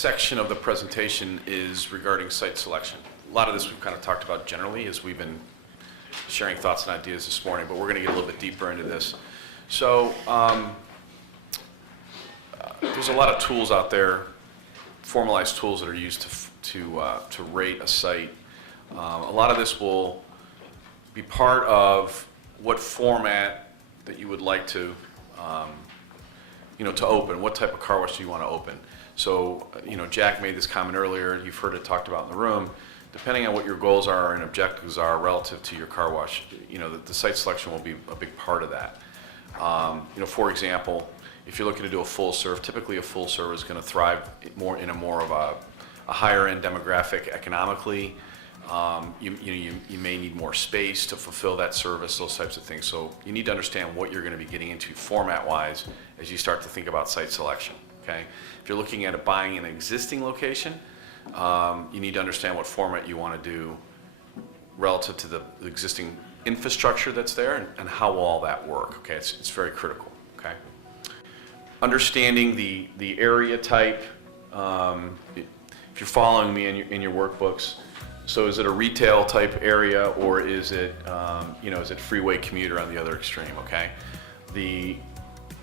section of the presentation is regarding site selection. A lot of this we've kind of talked about generally as we've been sharing thoughts and ideas this morning, but we're going to get a little bit deeper into this. So there's a lot of tools out there, formalized tools that are used to rate a site. A lot of this will be part of what format that you would like to, to open. What type of car wash do you want to open? So, Jack made this comment earlier. You've heard it talked about in the room. Depending on what your goals are and objectives are relative to your car wash, the site selection will be a big part of that. For example, if you're looking to do a full serve, typically a full serve is going to thrive more in a more of a higher end demographic economically. You may need more space to fulfill that service, those types of things. So you need to understand what you're going to be getting into format-wise as you start to think about site selection. Okay, if you're looking at buying an existing location, you need to understand what format you want to do relative to the existing infrastructure that's there and how will all that work. Okay, it's very critical. Okay, understanding the area type. If you're following me in your workbooks, so is it a retail type area or is it is it freeway commuter on the other extreme? Okay,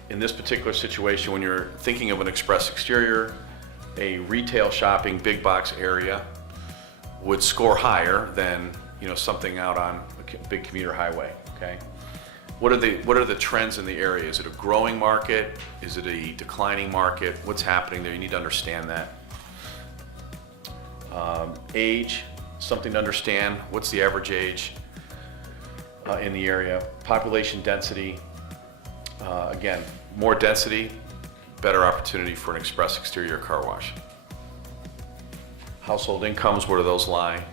in this particular situation, when you're thinking of an express exterior, a retail shopping big box area would score higher than something out on a big commuter highway. Okay, what are the trends in the area? Is it a growing market? Is it a declining market? What's happening there? You need to understand that. Age, something to understand. What's the average age in the area? Population density. Again, more density, better opportunity for an express exterior car wash. Household incomes, where do those lie?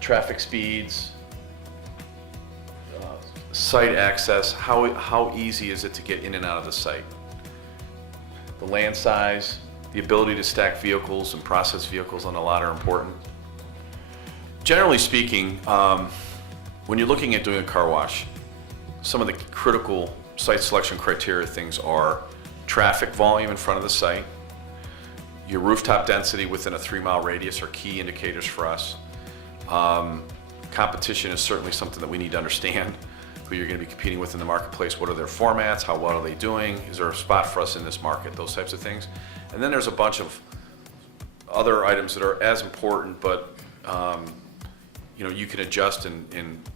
Traffic speeds, site access, how easy is it to get in and out of the site? The land size, the ability to stack vehicles and process vehicles on the lot are important. Generally speaking, when you're looking at doing a car wash, some of the critical site selection criteria things are traffic volume in front of the site, your rooftop density within a 3-mile radius are key indicators for us. Competition is certainly something that we need to understand. Who you're going to be competing with in the marketplace, what are their formats, how well are they doing, is there a spot for us in this market, those types of things. And then there's a bunch of other items that are as important, but you can adjust and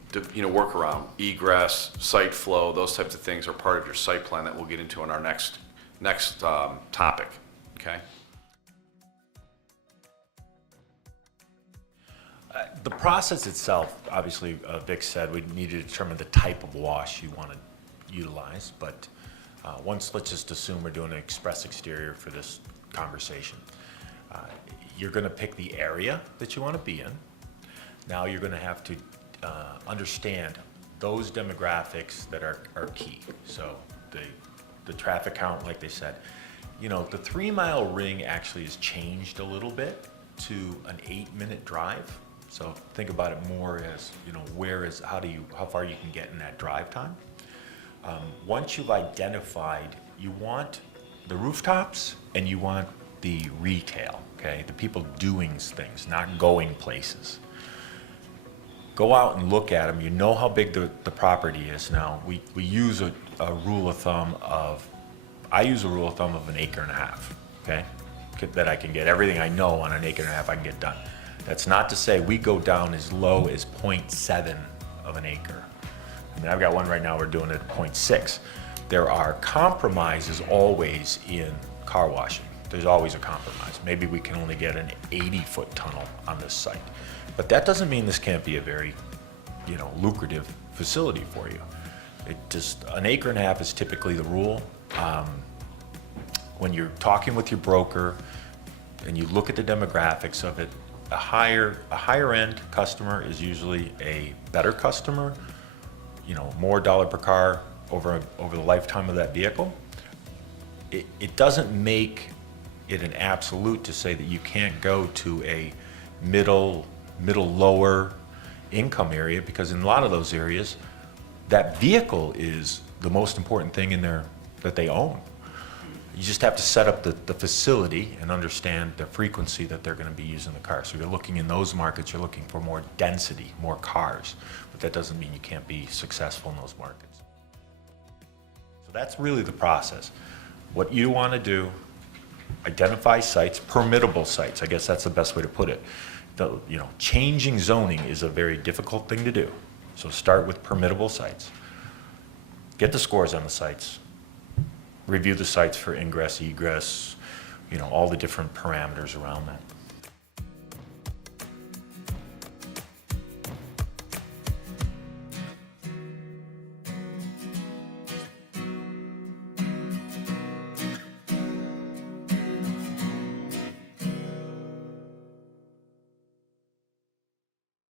work around. Egress, site flow, those types of things are part of your site plan that we'll get into in our next topic. Okay. The process itself, obviously, Vic said we need to determine the type of wash you want to utilize, but let's just assume we're doing an express exterior for this conversation. You're going to pick the area that you want to be in. Now you're going to have to understand those demographics that are key. So the traffic count, like they said, the 3-mile ring actually has changed a little bit to an 8-minute drive. So think about it more as, how far you can get in that drive time. Once you've identified, you want the rooftops and you want the retail, okay? The people doing things, not going places. Go out and look at them. You know how big the property is now. We use a rule of thumb I use a rule of thumb of 1.5 acres, okay? That I can get everything I know on 1.5 acres I can get done. That's not to say we go down as low as 0.7 of an acre. I mean, I've got one right now, we're doing it at 0.6. There are compromises always in car washing. There's always a compromise. Maybe we can only get an 80-foot tunnel on this site. But that doesn't mean this can't be a very, lucrative facility for you. 1.5 acres is typically the rule. When you're talking with your broker and you look at the demographics of it, a higher end customer is usually a better customer, more dollar per car over the lifetime of that vehicle. It doesn't make it an absolute to say that you can't go to a middle lower income area, because in a lot of those areas that vehicle is the most important thing that they own. You just have to set up the facility and understand the frequency that they're going to be using the car. So you're looking in those markets, you're looking for more density, more cars. But that doesn't mean you can't be successful in those markets. So that's really the process. What you want to do, identify sites, permittable sites. I guess that's the best way to put it. Changing zoning is a very difficult thing to do. So start with permittable sites. Get the scores on the sites. Review the sites for ingress, egress, all the different parameters around that.